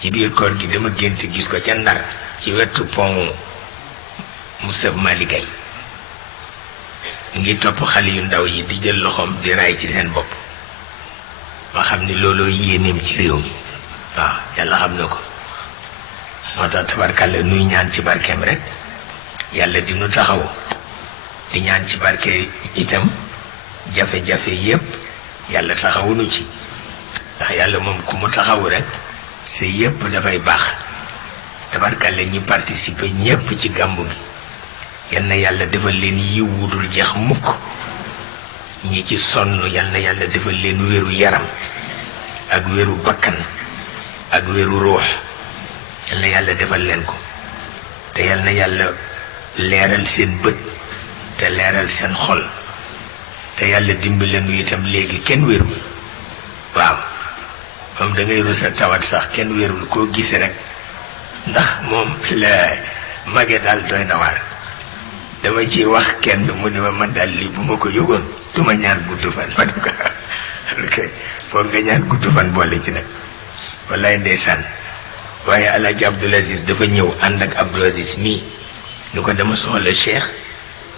ci biir koor gi dama gént gis ko ca Ndar ci wetu pont Moustapha Malick Gueye ngi topp xale yu ndaw yi di jël loxoom di raay ci seen bopp ma xam ni looloo yéeneem ci réew mi waaw yàlla xam na ko moo tax tabarkàlla nuy ñaan ci barkeem rek yàlla di nu taxaw di ñaan ci barke itam jafe-jafe yépp yàlla taxawunu ci ndax yàlla moom ku mu taxawu rek sa yépp dafay baax tabarkàlla ñi participer ñépp ci gàmmu gi yal na yàlla defal leen yiw wudul jeex mukk ñi ci sonn yal na yàlla defal leen wéru yaram ak wéru bakkan ak wéru ruux yal na yàlla defal leen ko te yal na yàlla leeral seen bët te leeral seen xol te yàlla dimbali nu itam léegi kenn wérul waaw moom da ngay rus a tawat sax kenn wérul koo gise rek ndax moom la mage daal doy na waar dama ci wax kenn mu ne ma man daal lii bu ma ko yógoon du ma ñaan gudd fan ma ne ko ok foog nga ñaan gudd fan boole ci nag wallaay ndeysaan waaye Alaaji Abdoul Aziz dafa ñëw ànd ak Abdoul Aziz mii ni ko dama soxla Cheikh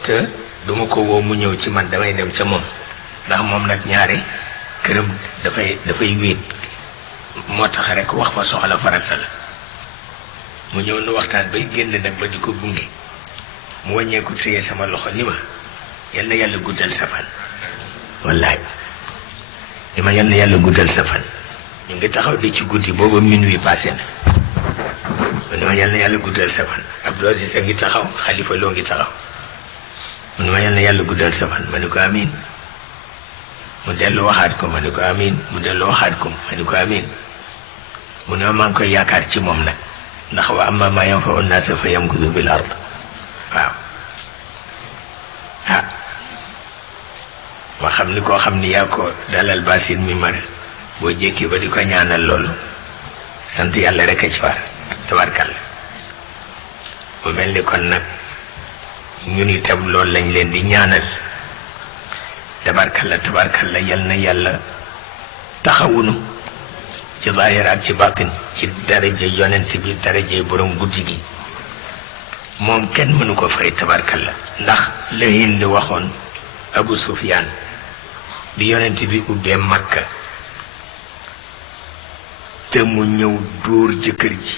te duma ko woo mu ñëw ci man damay dem ca moom ndax moom nag ñaare këram dafay wéet moo tax rek wax fa soxla farata la mu ñëw nu waxtaan bay génn nag ba di ko gunge mu wàññeeku téye sama loxo ni ma yal na yàlla guddal sa fan wallaay ni ma yal na yàlla guddal sa fan ñu ngi taxaw di ci guddi booba minuit passé na mu ne ma yal na yàlla guddal sa fan Abdou Aziz a ngi taxaw Xalifa Loo ngi taxaw mu ne ma yal na yàlla guddal sa fan ma ne ko amiin mu dellu waxaat ko ma ne ko amiin mu dellu waxaat ko ma ne ko amiin mu ne ma maa ngi koy yaakaar ci moom nag ndax wa amma maa yanfa'u nnaasa fa yamkudu fil ard waaw ah ma xam ni koo xam ni yaa ko dalal basin mi mara boo jékki ba di ko ñaanal loolu sant yàlla rek a ci war tabarkalla bu mel ni kon nag ñun itam loolu lañ leen di ñaanal tabarkalla yal na yàlla taxawunu ci zaahir ak ci baatin ci daraja yonent bi daraja borom guddi gi moom kenn mënu ko fay tabarkalla ndax la Hind waxoon Abu Sufyaan bi yonent bi ubbee Makka te mu ñëw dóor jëkkër ji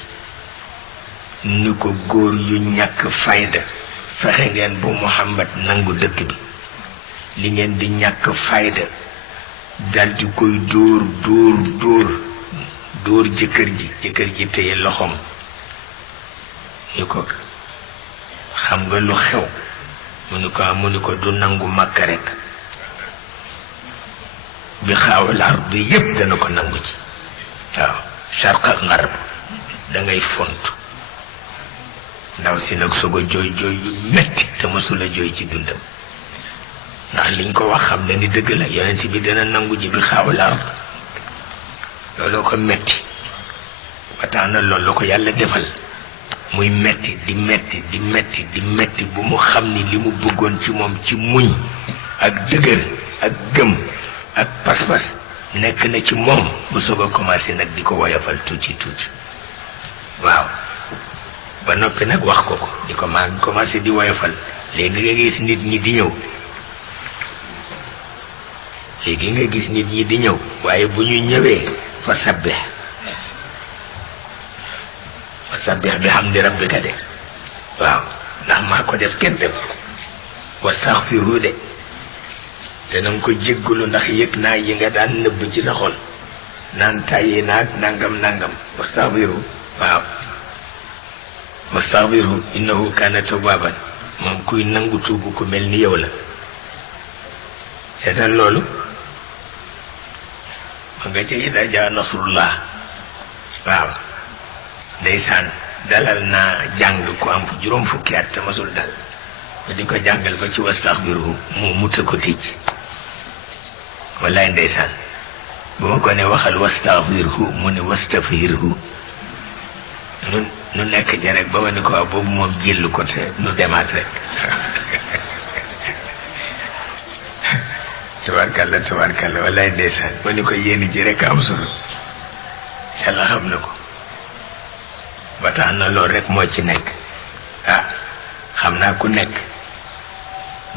ni ko góor yu ñàkk fayda fexe ngeen bu Muhammad nangu dëkk bi li ngeen di ñàkk fayda daldi koy dóor jëkkër ji téye loxoom ni ko xam nga lu xew mu ni ko du nangu Makka rek bi xaawal ard yépp dana ko nangu ci waaw sharq ak ngarb dangay font ndaw si nag soog a jooy yu metti te mësula jooy ci dundam ndax liñ ko wax xam ne ni dëgg la yonent bi dana nangu ji bi xaawal ard looloo ko metti ba tax na loolu la ko yàlla defal muy metti di metti bu mu xam ni li mu bëggoon ci moom ci muñ ak dëgër ak gëm ak pas-pas nekk na ci moom mu soog a commencé nag di ko woyofal tuuti waaw ba noppi nag wax ko di ko maa ngi commencé di woyofal léegi nga gis nit ñi di ñëw waaye bu ñu ñëwee fa sabbih bi hamdi rabbika de waaw ndax maa ko def kenn def wastaghfiru de te na nga ko jéggalu ndax yëg naa yi nga daan nëbb ci sa xol naan tàyyi naag nangam wastaghfiru waaw wastaghfiru innahu kana tawwaban moom kuy nangu tuubu ku mel ni yow la seetal loolu ma nga ca ida jaa nasrullah waaw ndeysaan dalal naa jàng ku am juróom fukki at te masul dal ma di ko jàngal ba ci wastaghfiru mu të ko ticc wallaay ndeysaan bu ma ko ne waxal wastaghfiru mu ne wastafirhu nu nekk ci rek ba ma ne ko waaw boobu moom jël ko te nu demaat rek tabarkalla wallaay ndeysaan ma ne ko yéeni ji rek am solo yàlla xam na ko ba tax na loolu rek moo ci nekk. ah xam naa ku nekk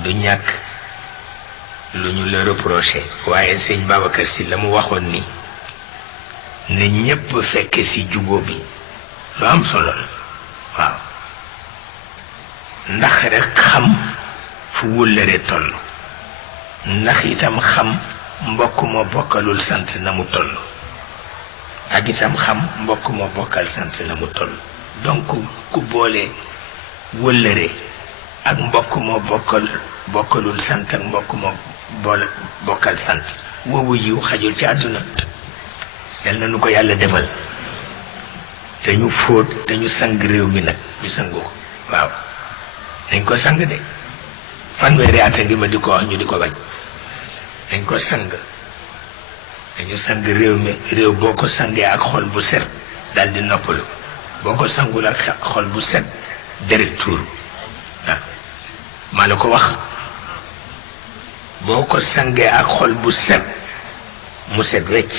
du ñàkk lu ñu la reproché waaye sëñ Babacar Sy la mu waxoon ni ne ñépp fekke ci jubóo bi lu am solo la waaw ndax rek xam fu wëllëre toll ndax itam xam mbokk ma bokkalul sant na mu toll ak itam xam mbokk ma bokkal sant na mu toll donc ku boole wëllëre ak mbokk ma bokkalul sant ak mbokk ma bokkal sant woowu yiw xajul ci àdduna yal na nu ko yàlla defal te ñu fóot te ñu sang réew mi nag ñu sangu ko waaw dañ ko sang de fanweeri at a ngi ma di ko wax ñu di ko bañ dañ ko sang dañu sang réew mi réew boo ko sangee ak xol bu set dal di noppalu boo ko sangul ak xol bu set deret tuuru waaw maa la ko wax boo ko sangee ak xol bu set mu set wecc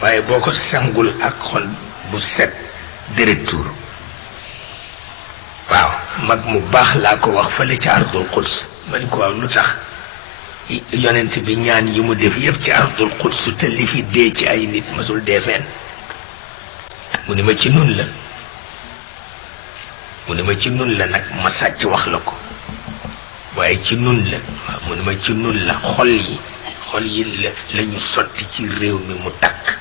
waaye boo ko sangul ak xol bu set deret tuuru waaw mag mu baax laa ko wax fële ci ardul quds ma ni ko waaw lu tax yonent bi ñaan yi mu def yëpp ci ardul quds te li fi dee ci ay nit masul dee fenn mu ni ma ci nun la mu ni ma ci nun la nag ma sàcc wax la ko waaye ci nun la waaw mu ni ma ci nun la xol yi la ñu sotti ci réew mi mu takk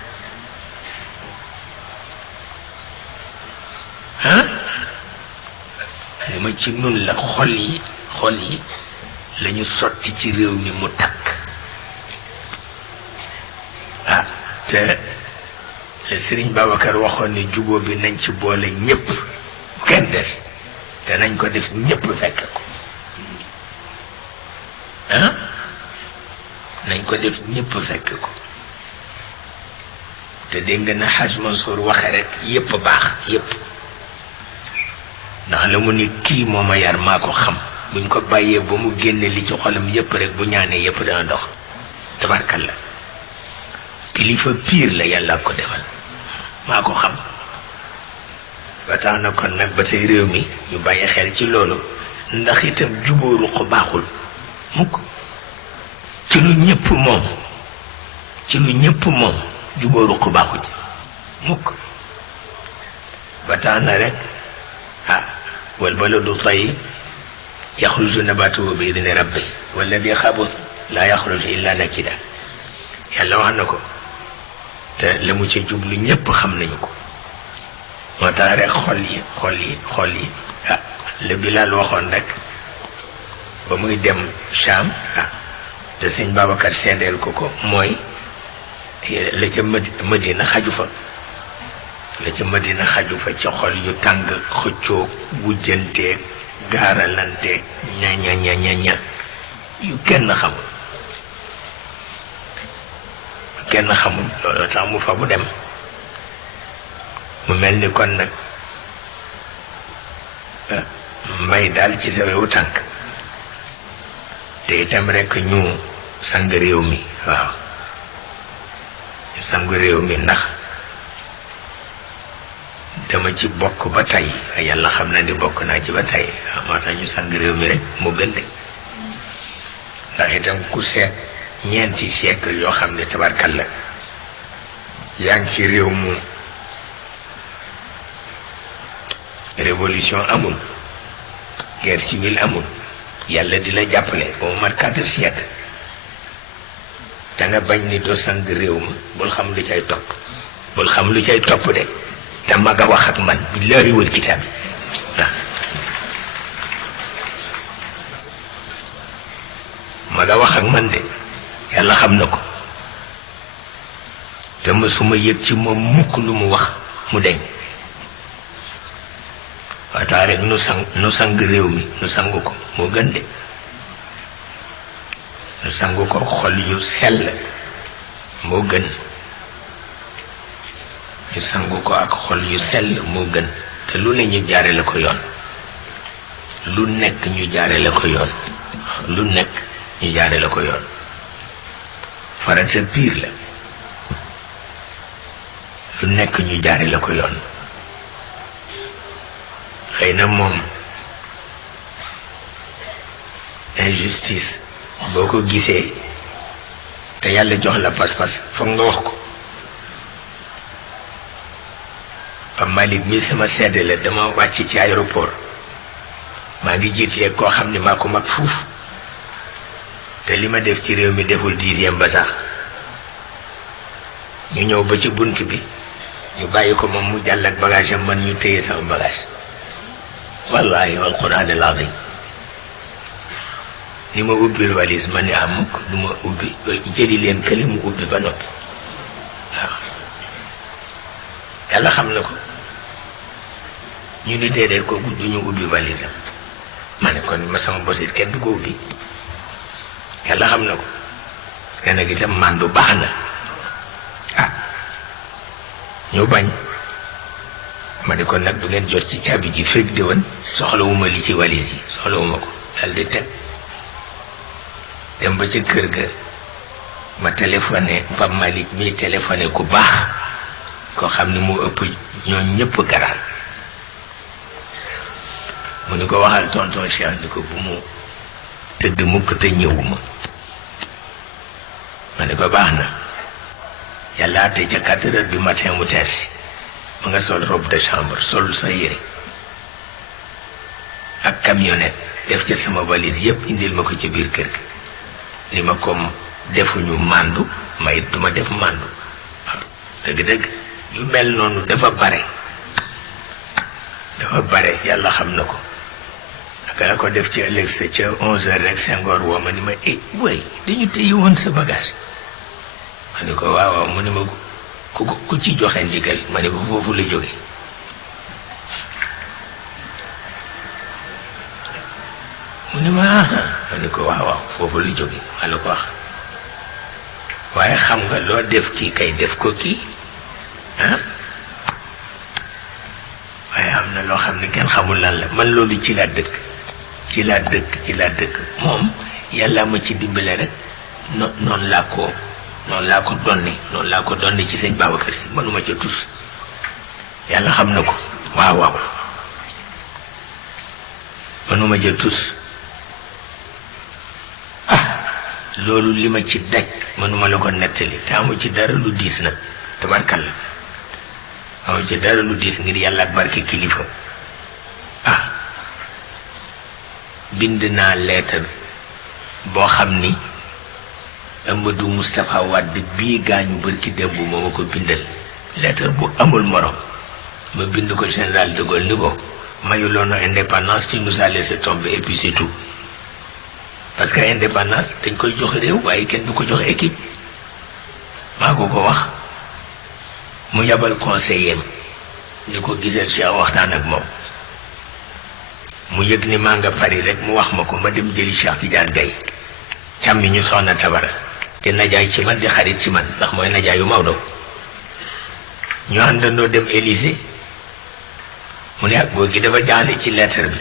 ah ni ma ci nun la xol yi la ñu sotti ci réew mi mu takk ah te le Sëriñ Babacar waxoon ni jubóo bi nañ ci boole ñépp kenn des te nañ ko def ñépp fekk ko ah nañ ko def ñépp fekk ko te dégg nga na Haj Mansour waxe rek yépp baax yépp ndax la mu ni kii moo ma yar maa ko xam buñ ko bàyyee ba mu génne li ci xolam yépp rek bu ñaanee yépp dana dox tabarkalla kilifa piir la yàlla ko defal maa ko xam ba tax na kon nag ba tey réew mi ñu bàyyi xel ci loolu ndax itam jubóoru ko baaxul mukk ci lu ñépp moom jubóoru ko baaxu ci mukk ba tax na rek ah wal baladu tayyib yaxruju nabatuhu bi idni rabbi walladi xabus laa yaxruju illa nakida yàlla wax na ko te la mu ci jublu ñépp xam nañu ko moo tax rek xol yi ah la Bilaal waxoon rek ba muy dem Cham ah te sëñ Babacar seedeel ko mooy la ca Madina xaju fa ci xol yu tàng xëccoo wujjanteeg gaaralanteeg ña yu kenn xamul loolu tax mu fa bu dem mu mel ni kon nag may daal ci sa wewu tànk te itam rekk ñu sang réew mi waaw ñu sang réew mi ndax dama ci bokk ba tey yàlla xam na ni bokk naa ci ba tey waaw moo tax ñu sang réew mi rek mu gën de ndax itam ku seet ñeenti siècle yoo xam ne tabarkalla yaa ngi ci réew mu révolution amul guerre civile amul yàlla di la jàppale ba mu mat 4 siècles te nga bañ ni doo sang réew ma bul xam lu cay topp de te mag a wax ak man billaahi wal kitaab waaw mag a wax ak man de yàlla xam na ko te mësuma yëg ci moom mukk lu mu wax mu deñ waxtaan rek nu sang réew mi nu sang ko moo gën de nu sang ko xol yu sell moo gën ñu sang ko ak xol yu sell moo gën te lu ne ñu jaare la ko yoon lu nekk ñu jaare la ko yoon lu nekk ñu jaare la ko yoon farata piir la lu nekk ñu jaare la ko yoon xëy na moom injustice boo ko gisee te yàlla jox la pas-pas foog nga wax ko. Pape Malick mi sama seede la, dama wàcc ci aéroport maa ngi jiitlee koo xam ne maa ko mag fuuf te li ma def ci réew mi deful 10e ba sax. ñu ñëw ba ci bunt bi ñu bàyyi ko moom mu jàll ak bagage am, man ñu téye sama bagage. wallahi wal quran al azim ni ma ubbil valise ma ne amuk du ma ubbi, jëli leen kële mu ubbi ba noppi. waaw yàlla xam na ko. ñu ni déedéet ko du ñu ubbi valise am. ma ne kon ma sama bosit kenn du ko ubbi. yàlla xam na ko. parce que nag itam màndu baax na. ñu bañ. ma ne kon nag du ngeen jot ci caabi ji fekk di woon soxlawuma li ci valise yi, soxlawuma ko. dal di teg dem ba ca kër ga ma téléphoné Pape Malick mi téléphoné ku baax koo xam ni mu ëpp ñoom ñëpp garaan. mu ni ko waxal tonton Cheikh ni ko bu mu tëdd mukk te ñëwuma. ma ne ko baax na. yàlla ate ca 4 heures du matin mu teer si ma nga sol robe de chambre, sol sa yére ak camionnette def ca sama valise yépp indil ma ko ci biir kër gi. li ma comme defuñu màndu ma it duma def màndu. waaw dëgg-dëgg yu mel noonu dafa bare yàlla xam na ko. naka la ko def ci ëllëg sa ca 11 heures rek Senghor woo ma ni ma way dañu téye woon sa bagage. ma ni ko waaw mu ni ma ku ci joxe ndigal. ma ni ko foofu la jóge. mu ni ma ma ni ko waaw foofu la jóge maa la ko wax. waaye xam nga loo def kii kay def ko kii waaye am na loo xam ne kenn xamul lan la. man loolu ci laa dëkk moom yàlla ma ci dimbale rek noonu laa ko donni ci sëñ Babacar Si. mënuma ca tus yàlla xam na ko. waaw mënuma ca tus. loolu li ma ci daj mënuma la ko nettali te amu ci dara lu diis nag tabarkalla. amu ci dara lu diis ngir yàlla ak barke kilifa. bind naa lettre boo xam ni Amadou Moustapha Wade bii gaañu bërki démb moo ma ko bindal. lettre bu amul morom. ma bind ko général de Gaulle ni ko mayuloonu indépendance, tu nous as laissé tomber et puis c'est tout. parce que indépendance dañ koy jox réew waaye kenn du ko jox équipe. maa ko wax mu yabal conseiller ni ko gisal Cheikh waxtaan ak moom. mu yëg ni maa nga Paris rek mu wax ma ko. ma dem jëli Cheikh Tidiane Gaye càmmi ñu soxna Tabara te najaay ci man di xarit ci man ndax mooy najaayu Maodo. ñu àndandoo dem Élysée. mu ne ak góor gi dafa jaaxle ci lettre bi.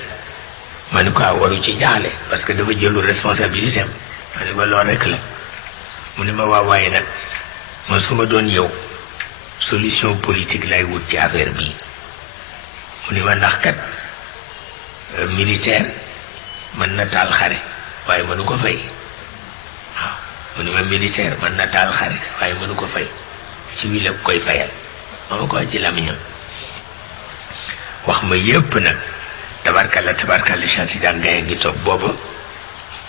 ma ni ko waru ci jaaxle parce que dafa jëlu responsabilité am. ma ni ko lool rek la. mu ni ma waaye nag man su ma doon yow solution politique lay wut ci affaire bii. mu ni ma ndax kat militaire mën na taal xare waaye mënu ko fay. waaw mu ni ma militaire mën na taal xare waaye mënu ko fay. civil la koy fayal. ma ko ci lamiñam wax ma yépp nag. tabarkalla Cheikh Tidiane Gaye ngi toog booba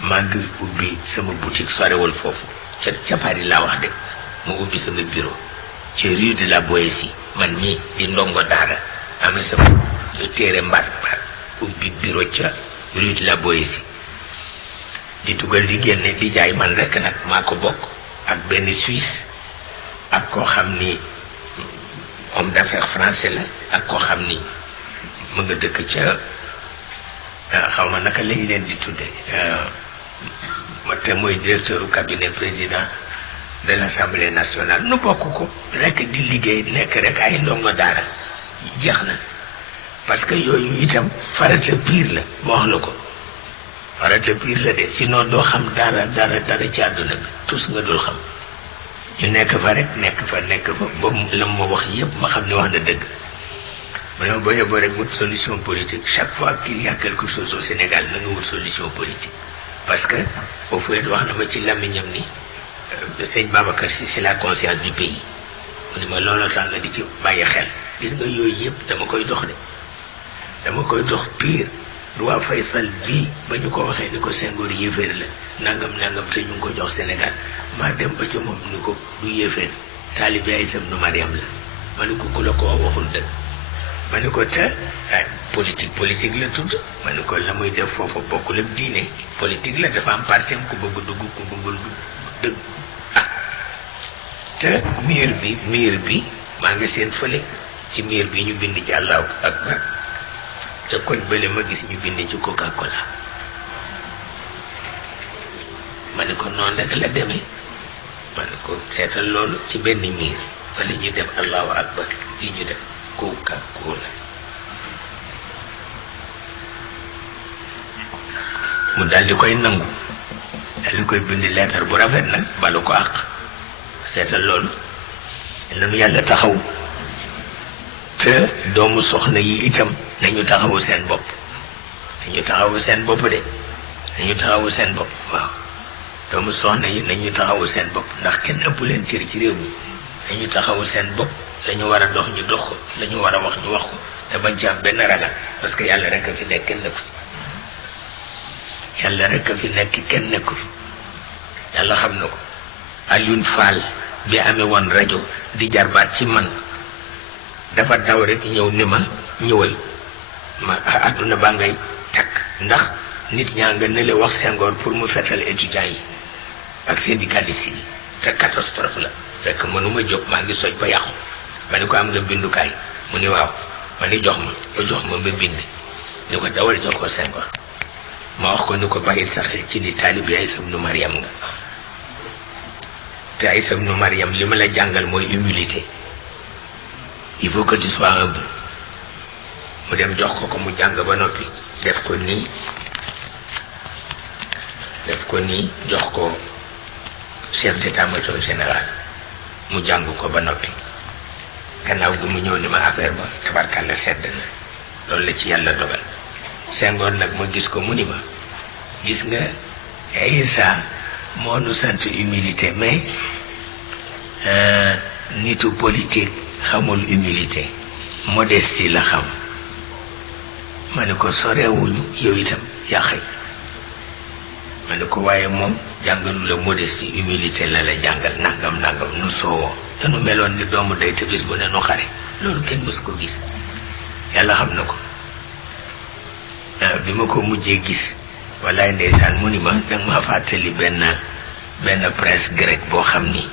maa ngi ubbi sama boutique sorewul foofu ca Paris laa wax de. mu ubbi sama bureau ci rue de la Boétie man mii di ndongo daara amee sama téere mbaat ubbi bureau ca rue de la Boétie di dugal di génne di jaay man rek nag maa ko bokk ak benn Suisse ak koo xam ni homme d'affaires français la ak koo xam ni mu nga dëkk ca xaw ma naka lañ leen di tudde te mooy directeur u cabinet président de l'Assemblée nationale. nu bokk ko rek di liggéey nekk rek ay ndongo daara jeex na. parce que yooyu itam farata piir la ma wax la ko. farata piir la de sinon doo xam dara ci àdduna bi tous nga dul xam. ñu nekk fa rek nekk fa ba la ma wax yépp ma xam ni wax na dëgg. mu ne ma boo yóbboo rek wut solution politique chaque fois qu'il y a quelque chose au Sénégal na nga wut solution politique parce que au fait wax na ma ci làmmiñam ni sëñ Babacar Sy c'est la conscience du pays mu ne ma looloo tax nga di ci bàyyi xel gis nga yooyu yëpp dama koy dox de dama koy dox pire roi Faysal bii ba ñu ko waxee ni ko Senghor yéeféer la nangam nangam te ñu ngi ko jox Sénégal maa dem ba ca moom ni ko du yéeféer taalibe Aïssa ibn Mariam la ma ni ko ku la ko waxul dëgg ma ni ko te politique la tudd ma ni ko la muy def foofa bokkul ak diine politique la dafa am parti ku bëgg dugg ku bëggul dëgg te miir bi maa ngi seen fële ci miir bi ñu bind ci Allahu akbar te koñ bële ma gis ñu bind ci Coca-Cola ma ni ko noonu rek la demee ma ni ko seetal loolu ci benn miir fële ñu def Allahu akbar fii ñu def Coca-Cola mu daal di koy nangu daal di koy bind leetar bu rafet nag balu ko àq seetal loolu nañu yàlla taxaw te doomu soxna yi itam nañu taxawu seen bopp nañu taxawu seen bopp de nañu taxawu seen bopp waaw doomu soxna yi nañu taxawu seen bopp ndax kenn ëpp leen cër ci réew mi nañu taxawu seen bopp lañu war a dox ñu dox ko lañu war a wax ñu wax ko te bañ ci am benn ragal parce que yàlla rek a fi nekk kenn nekku fi yàlla rek a fi nekk kenn nekku fi yàlla xam na ko Alioune Fall bi amee woon rajo di jarbaat ci man dafa daw rek ñëw ni ma ñëwal ma àdduna baa ngay takk ndax nit ñaa nga nële wax Senghor pour mu fetal étudiants yi ak syndicalistes yi te catastrophe la fekk mënuma jóg maa ngi soj ba yàqu ma ni ko am nga bindukaay mu ni waaw ma ni jox ma ba jox ma ba bind ni ko dawal jox ko Senghor ma wax ko ni ko bàyyil sa xel ci ni taalibi Aïssa ibn Mariam nga te Aïssa ibn Mariam li ma la jàngal mooy humilité il faut que tu sois humble mu dem jox ko mu jàng ba noppi def ko nii jox ko chef d'état-major général mu jàng ko ba noppi gannaaw gi mu ñëw ni ma affaire ba tabarkàlla sedd na loolu la ci yàlla dogal Senghor nag ma gis ko mu ni ma gis nga Aïssa moo nu sant humilité mais nitu politique xamul humilité modestie la xam ma ne ko sorewuñu yow itam yaa xëy ma ne ko waaye moom jàngalu la modestie humilité la la jàngal nangam nu soowoo danu meloon ni doomu day te bis bu ne nu xare loolu kenn mës ko gis yàlla xam na ko bi ma ko mujjee gis wallaay ndeysaan mu ni ma danga ma fàttali benn presse grec boo xam ni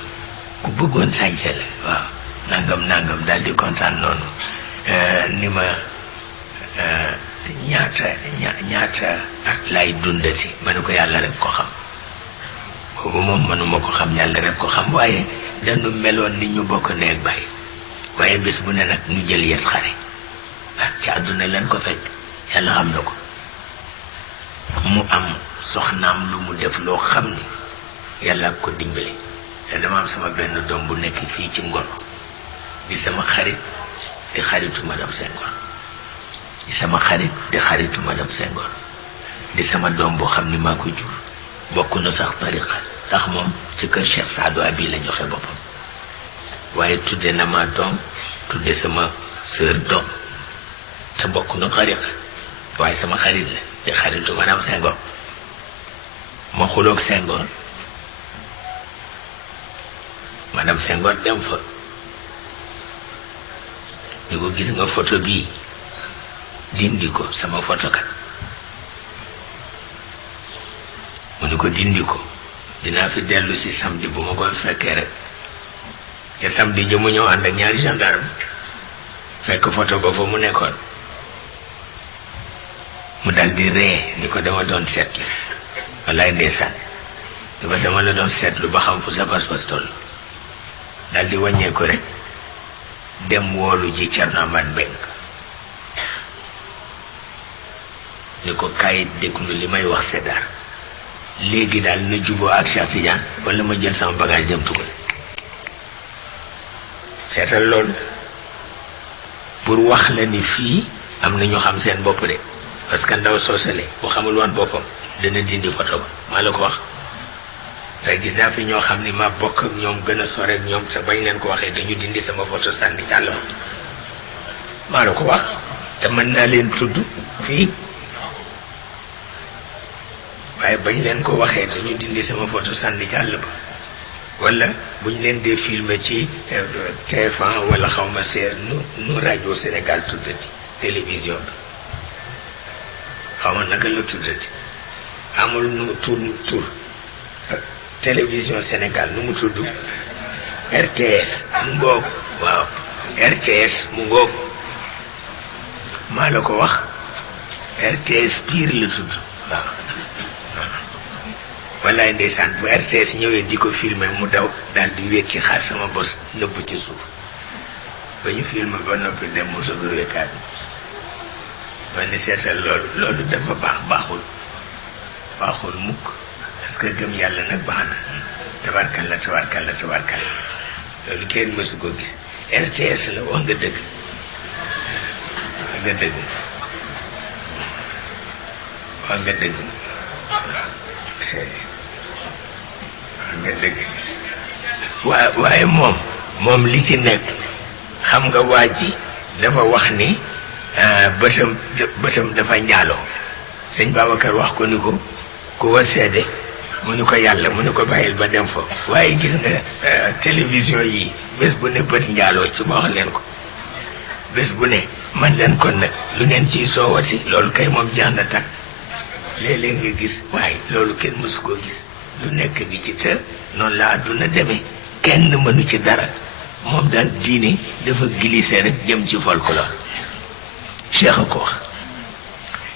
ku bëggoon sañse la waaw nangam daal di kontaan noonu ni ma ñaata at lay dundati ma ne ko yàlla rek ko xam boobu moom mënuma ko xam yàlla rek ko xam waaye dañu meloon ni ñu bokk neeg bàyyi waaye bés bu ne nag ñu jël yet xare ci àdduna leen ko fekk yàlla xam na ko mu am soxnaam lu mu def loo xam ni yàlla ko dimbali te dama am sama benn doom bu nekk fii ci Ngor di sama xarit di xaritu madame Senghor di sama xarit di xaritu madame Senghor di sama doom boo xam ni maa ko jur bokk na sax tariqa ndax moom ci kër Cheikh Saadu Abi la joxe boppam waaye tudde na ma doom tudde sama sœur doom te bokk na tariqa waaye sama xarit la di xaritu madame Senghor ma xuloog Senghor madame Senghor dem fa ni ko gis nga photo bii dindi ko sama photo kat mu ni ko dindi ko dinaa fi dellu si samedi bu ma koy fekkee rek te samedi ji mu ñëw ànd ak ñaari gendarme fekk photo ba fa mu nekkoon mu dal di ree ni ko dama doon seetlu wallaay ndeysaan ni ko dama la doon seetlu ba xam fu sa pas-pas toll dal di wàññee ko rek dem woolu ji Thierno Amath Mbengue ni ko kaay déglu li may wax Sédar léegi daal na juboo ak Cheikh Tidiane wala ma jël sama bagage dem tugal seetal loolu pour wax la ni fii am na ñu xam seen bopp de parce que ndaw soosale bu xamul woon boppam dana dindi photo ba maa la ko wax te gis naa fi ñoo xam ni ma bokk ak ñoom gën a sore ak ñoom te bañ leen ko waxee dañu dindi sama photo sànni ci àll ba maa la ko wax te mën naa leen tudd fii waaye bañ leen ko waxee dañu dindi sama photo sànni ci àll ba wala bu ñu leen dee filmer ci TF1 wala xaw ma seer nu rajo Sénégal tuddati télévision bi xaw ma naka la tuddati amul nu tur télévision Sénégal nu mu tudd RTS mu ngoog waaw RTS mu ngoog maa la ko wax RTS pire la tudd waaw wallaay ndeysaan bu RTS ñëwee di ko filmer mu daw daal di wekki xaar sama bos nëbb ci suuf ba ñu filmer ba noppi dem mu soog a wekkaat ba ni seetal loolu dafa baaxul mukk parce que gëm yàlla nag baax na tabarkalla loolu kenn mësu ko gis RTS la wax nga dëgg waaye moom li ci nekk xam nga waa ji dafa wax ni bëtam dafa njaaloo sëñ Babacar wax ko ni ko ku wa seede mu ni ko yàlla mu ni ko bàyyil ba dem fa waaye gis nga télévision yi bés bu ne bët njaaloo ci ma wax leen ko bés bu ne man leen kon nag lu neen ciy soowati loolu kay moom jeex na takk léeg-léeg nga gis waaye loolu kenn mësu koo gis lu nekk ngi ci te noonu la àdduna demee kenn mënu ci dara moom daal diine dafa glissé rek jëm ci folklore Cheikh a ko wax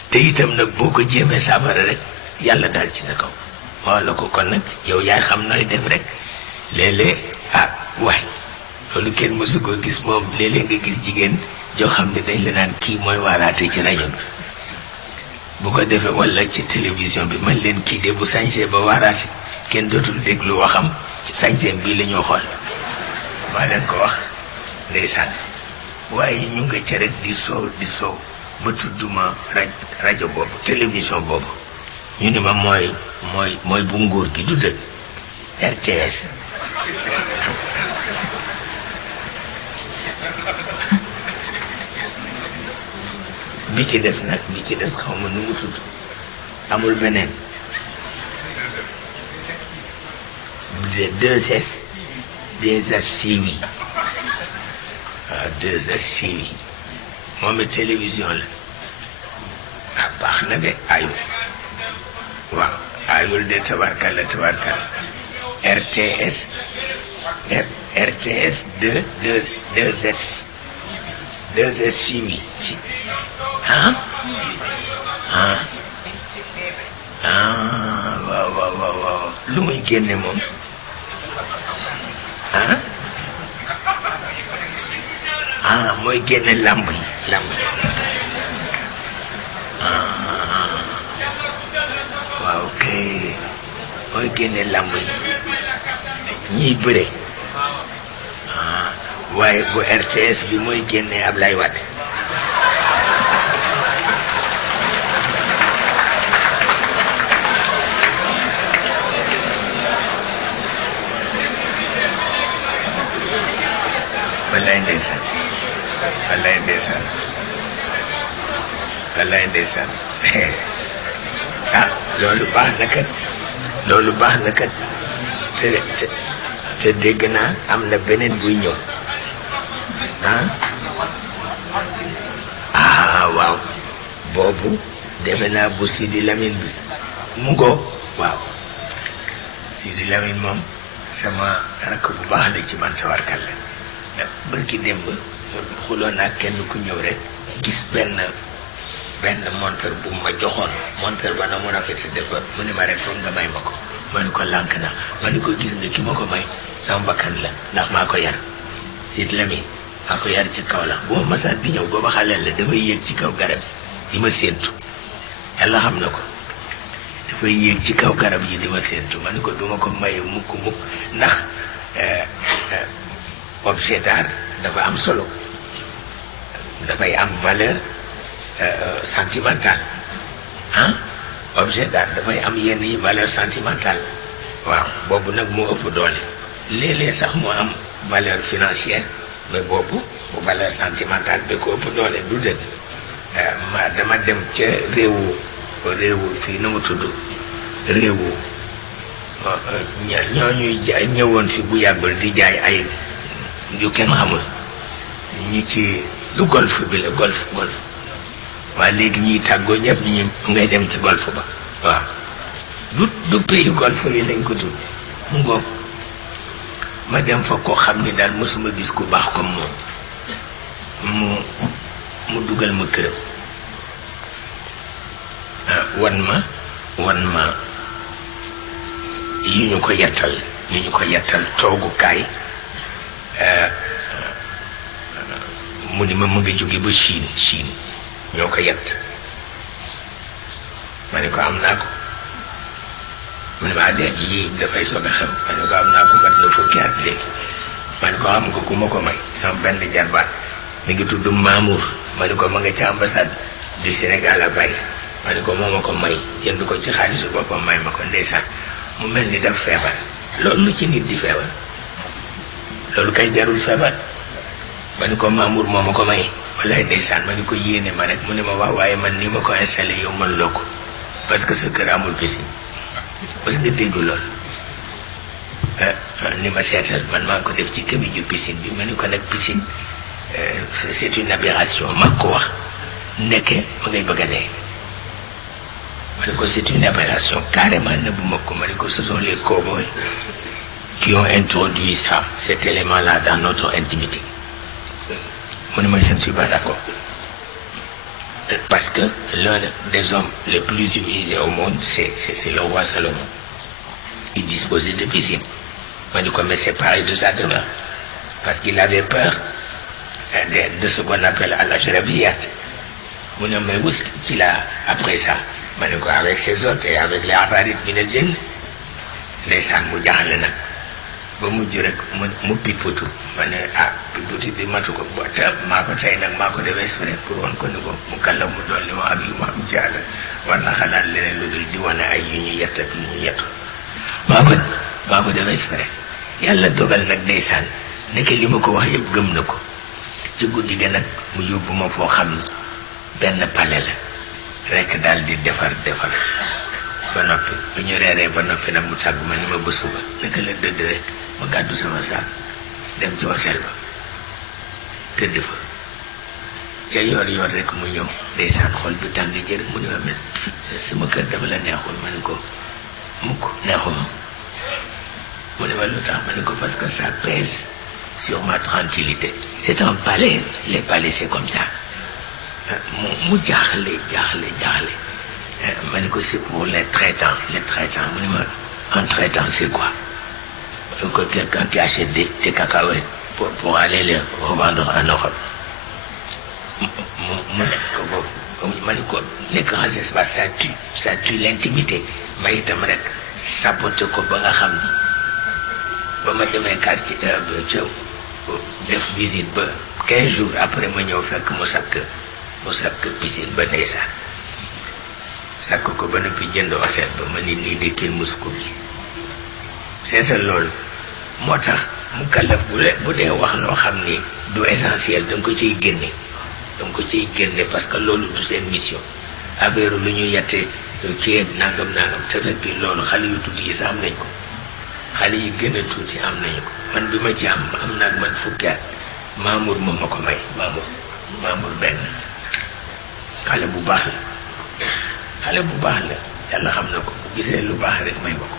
te itam nag boo ko jéemee saafara rek yàlla daal ci sa kaw wax la ko kon nag yow yaay xam nooy def rek léeg-léeg waay loolu kenn mësu koo gis moom léeg-léeg nga gis jigéen joo xam ne dañ la naan kii mooy waaraate ci rajo bi bu ko defee walla ci télévision bi man leen kii de bu sañsee ba waaraate kenn dootul déglu waxam ci sañseem bii la ñoo xool maa leen ko wax ndeysaan waaye ñu nga ca rek di soow ba tudduma rajo boobu télévision boobu ñu ni ma mooy bu nguur gi du dëgg RTS bi ci des xaw ma nu mu tudd amul beneen 2S TV waaw 2S TV moom it télévision la baax na de ayul waaw ayul de tabarkalla RTS 2S TV waaw lu muy génne moom mooy génne làmb yi waaw kay mooy génne làmb yi ñiy bëre waaye bu RTS bi mooy génne Ablaye Wade wallaay ndeysaan loolu baax na kat te dégg naa am na beneen buy ñëw waaw boobu defe naa bu Sidi Lamine bi mu ngoo waaw Sidi Lamine moom sama rakk bu baax la ci man sawarkal la bërki démb xuloon naa kenn ku ñëw rek gis benn monteur bu ma joxoon monteur ba na mu rafet defar mu ne ma rek foog nga may ma ko ma ni ko lànk na ma ni ko gis nga ki ma ko may sama bakkan la ndax maa ko yar Sidi Lamine maa ko yar ci kaw la bu ma masaan di ñëw booba xaleel la dafay yéeg ci kaw garab yi di ma séentu yàlla xam na ko dafay yéeg ci kaw garab yi di ma séentu ma ni ko duma ko maye mukk ndax objet d'art dafa am solo dafay am valeur sentimentale ah objet d'art dafay am yenn yi valeur sentimentale waaw boobu nag moo ëpp doole léeg-léeg sax moo am valeur financière mais boobu bu valeur sentimentale bi ko ëpp doole du dëgg ma dama dem ca réewu fii nu mu tudd réewu ñooñuy jaay ñëwoon fi bu yàggul di jaay ay yu kenn xamul ñi ci du golf bi la golf waaye léegi ñiy tàggoo ñëpp ñu ngay dem ci golf ba waaw du pays golf yi lañ ko tudd mu ngoog ma dem fa koo xam ni daal mosuma gis ku baax comme moom mu dugal ma këram wan ma yu ñu ko yettal toogukaay mu ni ma mu ngi jóge ba Chine ñoo ko yett ma ne ko am naa ko mu ne ma dee yii dafay soog a xew ma ne ko am naa ko mat na fukki at léegi ma ne ko xam nga ku ma ko may sama benn jarbaat mi ngi tudd Mamour ma ne ko ma nga ca ambassade du Sénégal à Paris ma ne ko moo ma ko may jënd ko ci xaalisu boppam may ma ko ndeysaan mu mel ni daf feebar loolu lu ci nit di feebar loolu kay jarul feebar ma ne ko Mamour moo ma ko may wallaay ndeysaan ma ne ko yéene ma rek mu ne ma waaw waaye man ni ma ko installé yow mën loo ko parce que sa kër amul piscine parce que dégg loolu ni ma seetal man maa ko def ci këmi ju piscine bi ma ne ko nag piscine c'est une aberration mag ko wax nekke ma ngay bëgg a dee ma ne ko c'est une aberration carrément nëbbu ma ko ma ne ko ce sont les cow-boys qui ont introduit ça cet élément là dans notre intimité mu ne ma je ne suis pas d'accord parce que l'un des hommes les plus civilisés au monde c'est le roi Salomon. Il disposait de piscine. Ma ne ko mais c'est pareil de sa demeure parce qu'il avait peur de ce qu'on appelle al-ajrabiyat. mu ne mais où est-ce qu'il a après ça ma ne ko avec ses hôtes et avec les afarit min al-jinn ndeysaan mu jaaxle nag ba mujj rek mu piputu ma ne piputu bi matu ko ba te maa ko tey nag maa ko def exprès pour wan ko ni ko mu kàlla mu doon li ma ak yu ma am ci àll war na xalaat leneen lu dul di wane ay yu ñu yett ak yu ñu yettu maa ko def exprès yàlla dogal nag ndeysaan nekk li ma ko wax yëpp gëm na ko ci guddi ga nag mu yóbbu ma foo xam ni benn palais la rekk daal di defar ba noppi bu ñu reeree ba noppi nag mu tàgg ma ni ma bësu ba naka la dëdd rek ma gàddu sama saak dem ci hôtel ba tëdd fa ca yoor rek mu ñëw ndeysaan xol bi tàng jër mu ne ma sama kër dafa la neexul ma ne ko mukk neexuma mu ne ma lu tax ma ne ko parce que ça pèse sur ma tranquillité c'est un palais les palais c'est comme ça mu jaaxle ma ne ko c'est pour les traitants mu ne ma un traitant c'est quoi que quelqu'un qui achète des cacahuètes pour aller les revendre en Europe mu nekk foofu ma ne ko nekk en espace ça tue l'intimité ma itam rek sabote ko ba nga xam ni ba ma demee quartier ca def visite ba 15 jours après ma ñëw fekk mu sakk piscine ba ndeysaan sakk ko ba noppi jënd hôtel ba ma ni lii de kenn mësu ko gis seetal loolu moo tax mu kallaf bu dee wax loo xam ni du essentiel danga ko ciy génne parce que loolu du seen mission affaire lu ñu yette kii nangam te fekk loolu xale yu tuuti yi sax am nañ ko xale yi gën a tuuti am nañu ko man bi ma ci am naag man fukki at Mamour moom ma ko may Mamour benn xale bu baax la yàlla xam na ko bu gisee lu baax rek may ma ko